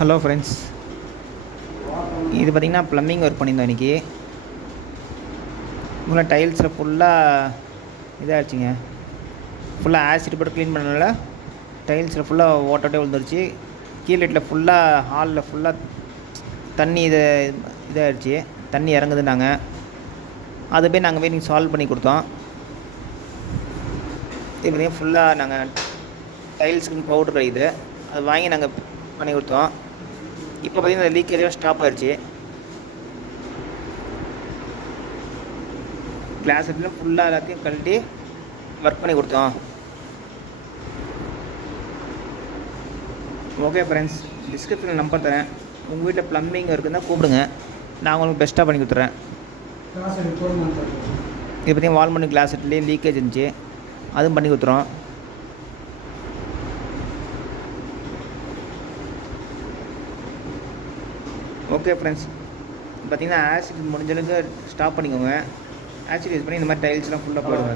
Hello friends, இது பார்த்திங்கன்னா plumbing work பண்ணியிருந்தோம் இன்றைக்கி. ஃபுல்லாக டைல்ஸில் ஃபுல்லாக இதாகிடுச்சிங்க. ஃபுல்லாக ஆசிட் போட்டு க்ளீன் பண்ணனால டைல்ஸில் ஃபுல்லாக ஓட்டோட்டே விழுந்துருச்சு. கீழேட்டில் ஃபுல்லாக ஹாலில் ஃபுல்லாக தண்ணி இதாகிடுச்சு. தண்ணி இறங்குதுன்னாங்க. அது போய் நாங்கள் போய் நீங்கள் சால்வ் பண்ணி கொடுத்தோம். இது பார்த்திங்கன்னா ஃபுல்லாக நாங்கள் டைல்ஸுக்கு பவுட்ரு கிடைக்குது, அது வாங்கி நாங்கள் பண்ணி கொடுத்தோம். இப்போ பார்த்திங்கன்னா லீக்கேஜெலாம் ஸ்டாப் ஆகிடுச்சு. கிளாஸ் எல்லாம் ஃபுல்லாக எல்லாத்தையும் கழட்டி ஒர்க் பண்ணி கொடுத்தோம். ஓகே ஃப்ரெண்ட்ஸ், டிஸ்கிரிப்ஷனில் நம்பர் தரேன். உங்கள் வீட்டில் ப்ளம்பிங் இருக்குன்னா கூப்பிடுங்க, நான் உங்களுக்கு பெஸ்ட்டாக பண்ணி கொடுத்துட்றேன். இது பார்த்திங்கன்னா வால் பண்ணி கிளாஸ் செட்லேயே லீக்கேஜ் இருந்துச்சு, அதுவும் பண்ணி கொடுத்துறோம். ஓகே ஃப்ரெண்ட்ஸ், பார்த்திங்கன்னா ஆசிட் முடிஞ்சளவுக்கு ஸ்டாப் பண்ணிக்கோங்க. ஆசிட் யூஸ் பண்ணி இந்த மாதிரி டைல்ஸ்லாம் ஃபுல்லாக போடுங்க.